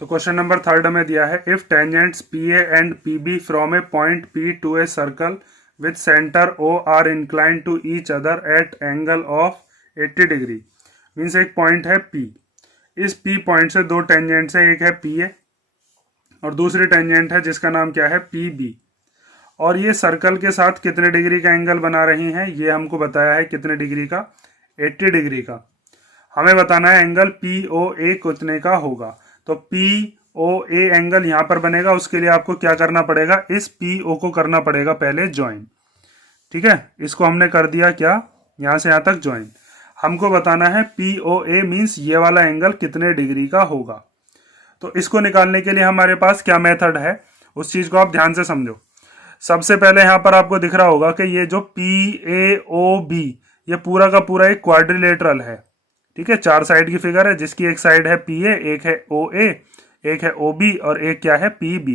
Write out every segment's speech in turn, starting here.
तो question number 3 में दिया है if tangents P A and P B from A point P to a circle with centre O are incline to each other at angle of 80 degree. Means एक point है P, इस P point से दो tangents है, एक है P A और दूसरी टेंजेंट है जिसका नाम क्या है पी बी, और ये सर्कल के साथ कितने डिग्री का एंगल बना रही हैं ये हमको बताया है कितने डिग्री का, 80 डिग्री का। हमें बताना है एंगल पी ओ ए कितने का होगा। तो पी ओ ए एंगल यहां पर बनेगा, उसके लिए आपको क्या करना पड़ेगा, इस पी ओ को करना पड़ेगा पहले ज्वाइन। ठीक है, इसको हमने कर दिया क्या, यहां से यहां तक ज्वाइन। हमको बताना है पी ओ ए मीन्स ये वाला एंगल कितने डिग्री का होगा। तो इसको निकालने के लिए हमारे पास क्या मेथड है उस चीज को आप ध्यान से समझो। सबसे पहले यहां पर आपको दिख रहा होगा कि ये जो पी ए ओ बी ये पूरा का पूरा एक क्वाड्रिलेटरल है। ठीक है, 4 साइड की फिगर है जिसकी एक साइड है पी ए, एक है ओ ए, एक है ओ बी और एक क्या है पी बी।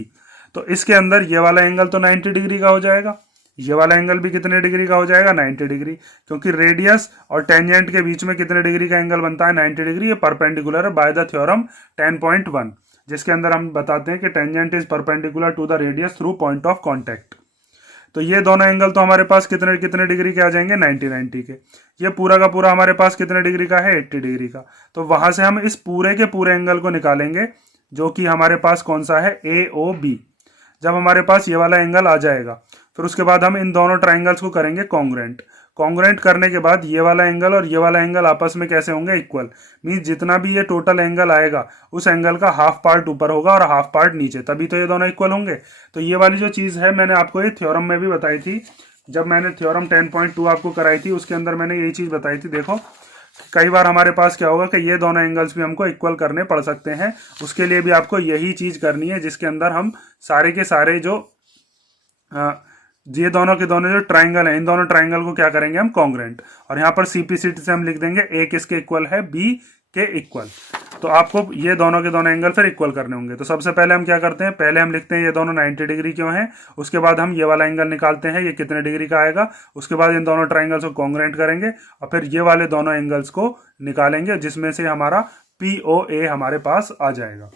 तो इसके अंदर ये वाला एंगल तो 90 डिग्री का हो जाएगा, ये वाला एंगल भी कितने डिग्री का हो जाएगा, 90 डिग्री, क्योंकि रेडियस और टेंजेंट के बीच में कितने डिग्री का एंगल बनता है, 90 डिग्री। ये परपेंडिकुलर है बाय द थ्योरम 10.1, जिसके अंदर हम बताते हैं कि tangent is perpendicular to the radius through point of contact. तो ये दोनों एंगल तो हमारे पास कितने कितने डिग्री के आ जाएंगे, 90 के। ये पूरा का पूरा हमारे पास कितने डिग्री का है, 80 डिग्री का। तो वहां से हम इस पूरे के पूरे एंगल को निकालेंगे जो कि हमारे पास कौन सा है, ए ओ बी। जब हमारे पास ये वाला एंगल आ जाएगा फिर उसके बाद हम इन दोनों ट्राइंगल्स को करेंगे कॉन्ग्रेंट। कॉन्ग्रेंट करने के बाद ये वाला एंगल और ये वाला एंगल आपस में कैसे होंगे, इक्वल। मीन्स जितना भी ये टोटल एंगल आएगा उस एंगल का हाफ पार्ट ऊपर होगा और हाफ पार्ट नीचे, तभी तो ये दोनों इक्वल होंगे। तो ये वाली जो चीज है मैंने आपको ये थ्योरम में भी बताई थी, जब मैंने थ्योरम 10.2 आपको कराई थी उसके अंदर मैंने यही चीज बताई थी। देखो कई बार हमारे पास क्या होगा कि ये दोनों एंगल्स भी हमको इक्वल करने पड़ सकते हैं, उसके लिए भी आपको यही चीज करनी है जिसके अंदर हम सारे के सारे जो ये दोनों के दोनों जो ट्राइंगल है इन दोनों ट्राइंगल को क्या करेंगे हम कॉन्ग्रेंट, और यहाँ पर सीपीसीटी से हम लिख देंगे ए किसके इक्वल है, बी के इक्वल। तो आपको ये दोनों के दोनों एंगल फिर इक्वल करने होंगे। तो सबसे पहले हम क्या करते हैं, पहले हम लिखते हैं ये दोनों 90 डिग्री क्यों हैं, उसके बाद हम ये वाला एंगल निकालते हैं ये कितने डिग्री का आएगा, उसके बाद इन दोनों ट्राइंगल्स को कॉन्ग्रेंट करेंगे और फिर ये वाले दोनों एंगल्स को निकालेंगे जिसमें से हमारा पी ओ ए हमारे पास आ जाएगा।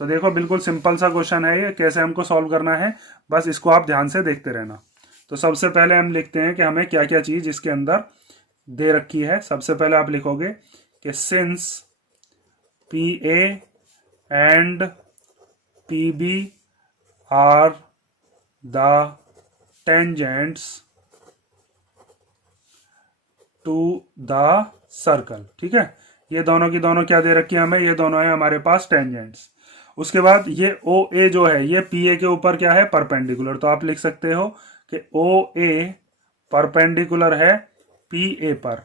तो देखो बिल्कुल सिंपल सा क्वेश्चन है ये, कैसे हमको सॉल्व करना है बस इसको आप ध्यान से देखते रहना। तो सबसे पहले हम लिखते हैं कि हमें क्या क्या चीज इसके अंदर दे रखी है। सबसे पहले आप लिखोगे कि since P A and P B are the tangents to the circle. ठीक है, ये दोनों की दोनों क्या दे रखी है हमें, ये दोनों है हमारे पास टेंजेंट्स। उसके बाद ये ओ ए जो है ये पी ए के ऊपर क्या है, परपेंडिकुलर। तो आप लिख सकते हो कि ओ ए परपेंडिकुलर है पी ए पर,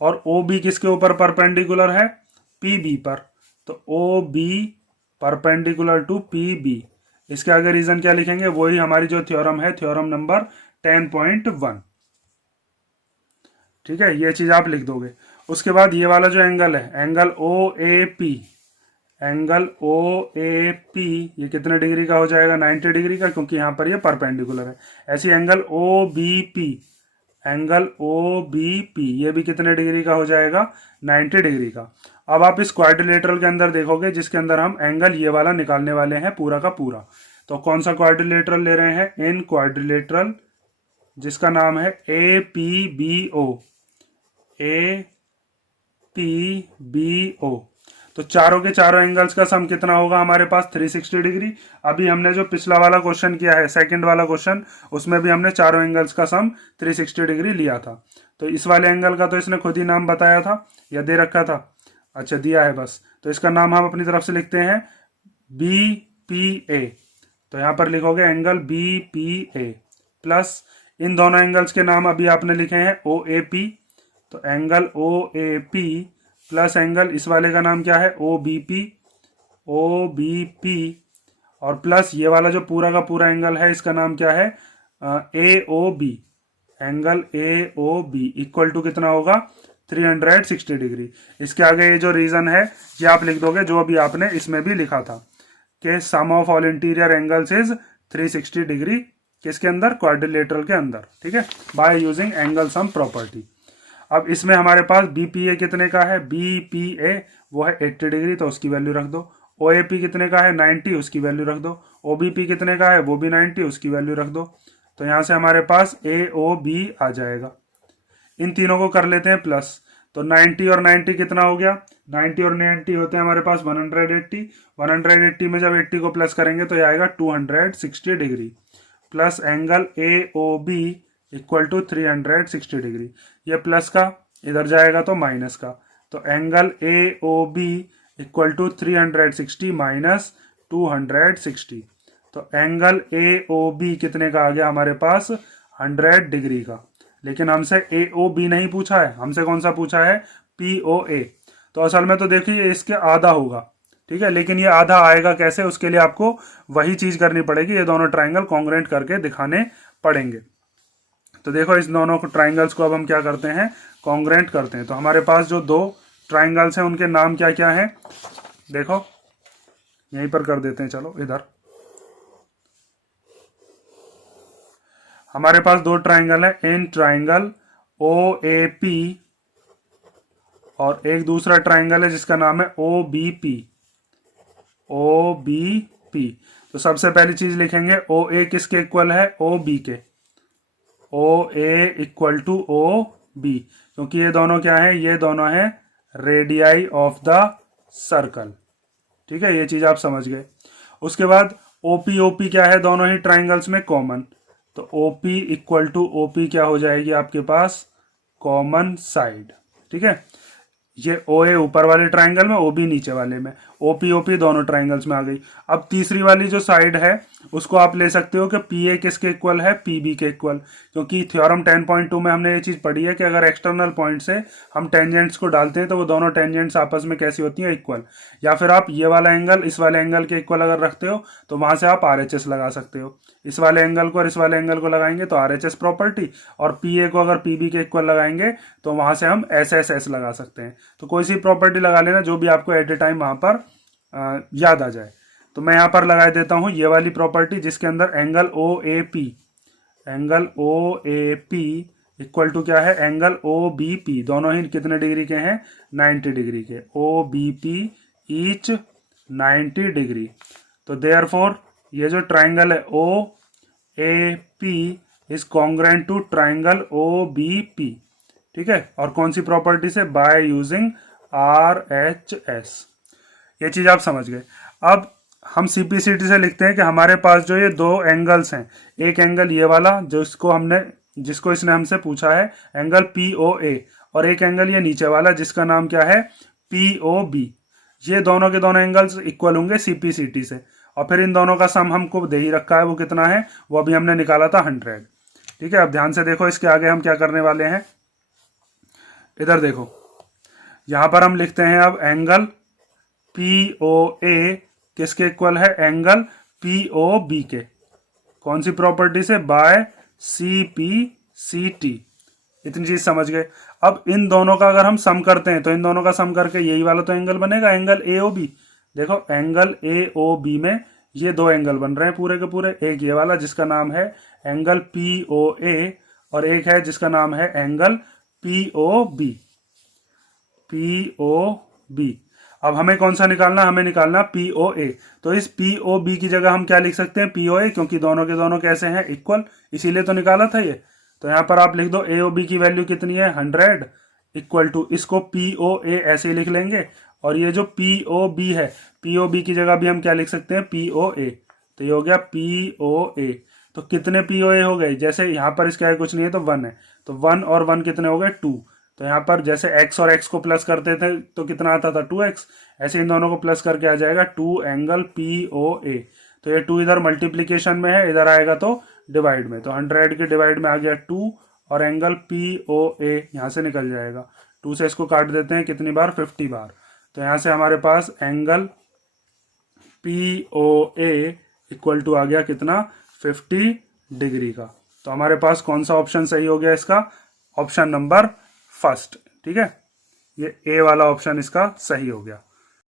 और ओ बी किसके ऊपर परपेंडिकुलर है, पी बी पर। तो O B perpendicular to P B. इसके आगे रीजन क्या लिखेंगे, वही हमारी जो थ्योरम है, थ्योरम नंबर 10.1। ठीक है, ये चीज आप लिख दोगे। उसके बाद ये वाला जो एंगल है, angle O A P, angle O A P ये कितने डिग्री का हो जाएगा, 90 डिग्री का, क्योंकि यहां पर ये परपेंडिकुलर है। ऐसी angle O B P, angle O B P ये भी कितने डिग्री का हो जाएगा, 90 डिग्री का। अब आप इस क्वाड्रिलेटरल के अंदर देखोगे जिसके अंदर हम एंगल ये वाला निकालने वाले हैं पूरा का पूरा। तो कौन सा क्वाड्रिलेटरल ले रहे हैं, इन क्वाड्रिलेटरल जिसका नाम है A P B O, A P B O. तो चारों के चारों एंगल्स का सम कितना होगा हमारे पास, 360 डिग्री। अभी हमने जो पिछला वाला क्वेश्चन किया है, सेकंड वाला क्वेश्चन, उसमें भी हमने चारों एंगल्स का सम 360 डिग्री लिया था। तो इस वाले एंगल का तो इसने खुद ही नाम बताया था या दे रखा था, अच्छा दिया है बस। तो इसका नाम हम अपनी तरफ से लिखते हैं बी पी ए। तो यहां पर लिखोगे angle B P A plus इन दोनों एंगल्स के नाम अभी आपने लिखे हैं ओ ए पी। तो angle O A P plus angle इस वाले का नाम क्या है, O B P, O B P, और प्लस ये वाला जो पूरा का पूरा एंगल है इसका नाम क्या है, A O B, angle A O B equal to कितना होगा, 360 डिग्री। इसके आगे ये जो रीजन है ये आप लिख दोगे जो अभी आपने इसमें भी लिखा था कि sum of all interior angles is 360 degree, किसके अंदर, क्वाड्रिलेटरल के अंदर। ठीक है, by using angle sum property. अब इसमें हमारे पास बी पी ए कितने का है, बी पी ए वो है 80 डिग्री, तो उसकी वैल्यू रख दो। ओ ए पी कितने का है 90, उसकी वैल्यू रख दो। ओ बी पी कितने का है वो भी 90, उसकी वैल्यू रख दो। तो यहाँ से हमारे पास ए ओ बी आ जाएगा। इन तीनों को कर लेते हैं प्लस, तो 90 और 90 कितना हो गया, 90 और 90 होते हैं हमारे पास 180। 180 में जब 80 को प्लस करेंगे तो ये आएगा 260 degree, plus angle A O B equal to 360 degree. ये प्लस का इधर जाएगा तो माइनस का, तो angle A O B equal to 360 minus 260। तो एंगल ए ओ बी कितने का आ गया हमारे पास 100 डिग्री का। लेकिन हमसे ए ओ बी नहीं पूछा है, हमसे कौन सा पूछा है पी ओ ए। तो असल में तो देखिए इसके आधा होगा, ठीक है, लेकिन ये आधा आएगा कैसे, उसके लिए आपको वही चीज करनी पड़ेगी, ये दोनों ट्राइंगल कॉन्ग्रुएंट करके दिखाने पड़ेंगे। तो देखो इस दोनों को ट्राइंगल्स को अब हम क्या करते हैं कॉन्ग्रुएंट करते हैं। तो हमारे पास जो दो ट्राइंगल्स हैं उनके नाम क्या क्या हैं, देखो यहीं पर कर देते हैं, चलो इधर। हमारे पास दो ट्राइंगल है, in triangle O A P और एक दूसरा ट्राइंगल है जिसका नाम है O B P. O B P, तो सबसे पहली चीज लिखेंगे ओ ए किसके इक्वल है ओ बी के। ओ ए इक्वल टू ओ बी, क्योंकि ये दोनों क्या है, ये दोनों है रेडियाई ऑफ द सर्कल। ठीक है, ये चीज आप समझ गए। उसके बाद ओपी क्या है दोनों ही ट्राइंगल्स में कॉमन, तो ओपी इक्वल टू ओपी क्या हो जाएगी आपके पास कॉमन साइड। ठीक है, ये ओ ए ऊपर वाले ट्राइंगल में, ओ बी नीचे वाले में, ओपी दोनों ट्राइंगल्स में आ गई। अब तीसरी वाली जो साइड है उसको आप ले सकते हो कि पी ए किसके इक्वल है पी बी के इक्वल, क्योंकि थ्योरम 10.2 में हमने ये चीज पढ़ी है कि अगर एक्सटर्नल पॉइंट से हम टेंजेंट्स को डालते हैं तो वो दोनों टेंजेंट्स आपस में कैसी होती हैं इक्वल। या फिर आप ये वाला एंगल इस वाले एंगल के इक्वल अगर रखते हो तो वहां से आप RHS लगा सकते हो। इस वाले एंगल को और इस वाले एंगल को लगाएंगे तो RHS प्रॉपर्टी, और पी ए को अगर पी बी के इक्वल लगाएंगे तो वहां से हम SSS लगा सकते हैं। तो कोई सी प्रॉपर्टी लगा लेना जो भी आपको एट ए टाइम वहां पर याद आ जाए। तो मैं यहां पर लगा देता हूं ये वाली प्रॉपर्टी जिसके अंदर angle O A P equal to क्या है एंगल ओ बी पी, दोनों ही कितने डिग्री के हैं 90 डिग्री के। O B P each 90 degree. तो देयरफॉर ये जो ट्राइंगल है O A P is congruent to triangle O B P. ठीक है, और कौन सी प्रॉपर्टी से, बाय यूजिंग RHS। ये चीज आप समझ गए। अब हम CPCT से लिखते हैं कि हमारे पास जो ये दो एंगल्स हैं, एक एंगल ये वाला जिसको इसने हमसे पूछा है एंगल POA, और एक एंगल ये नीचे वाला जिसका नाम क्या है POB। ये दोनों के दोनों एंगल्स इक्वल होंगे CPCT से, और फिर इन दोनों का सम हमको दे ही रखा है, वो कितना है वो अभी हमने निकाला था 100। ठीक है, अब ध्यान से देखो इसके आगे हम क्या करने वाले हैं। इधर देखो, यहां पर हम लिखते हैं अब एंगल POA किसके इक्वल है एंगल POB के। कौन सी प्रॉपर्टी से, बाय CPCT। इतनी चीज समझ गए। अब इन दोनों का अगर हम सम करते हैं तो इन दोनों का सम करके यही वाला तो एंगल बनेगा एंगल AOB। देखो एंगल AOB में ये दो एंगल बन रहे हैं पूरे के पूरे, एक ये वाला जिसका नाम है एंगल POA और एक है जिसका नाम है एंगल POB। अब हमें कौन सा निकालना, हमें निकालना POA। तो इस POB की जगह हम क्या लिख सकते हैं POA, क्योंकि दोनों के दोनों कैसे हैं इक्वल, इसीलिए तो निकाला था ये। तो यहां पर आप लिख दो AOB की वैल्यू कितनी है 100 इक्वल टू, इसको POA ऐसे ही लिख लेंगे, और ये जो POB है POB की जगह भी हम क्या लिख सकते हैं POA। तो ये हो गया POA। तो कितने POA हो गए, जैसे यहाँ पर इसका है कुछ नहीं है तो 1 है, तो 1 और 1 कितने हो गए 2। तो यहाँ पर जैसे x और x को प्लस करते थे तो कितना आता था 2x, ऐसे इन दोनों को प्लस करके आ जाएगा 2 एंगल POA। तो ये 2 इधर मल्टीप्लीकेशन में है, इधर आएगा तो डिवाइड में, तो 100 के डिवाइड में आ गया 2 और एंगल POA यहाँ से निकल जाएगा। 2 से इसको काट देते हैं कितनी बार 50 बार। तो यहाँ से हमारे पास एंगल POA इक्वल टू आ गया कितना 50 डिग्री का। तो हमारे पास कौन सा ऑप्शन सही हो गया इसका, ऑप्शन नंबर फर्स्ट। ठीक है, ये ए वाला ऑप्शन इसका सही हो गया।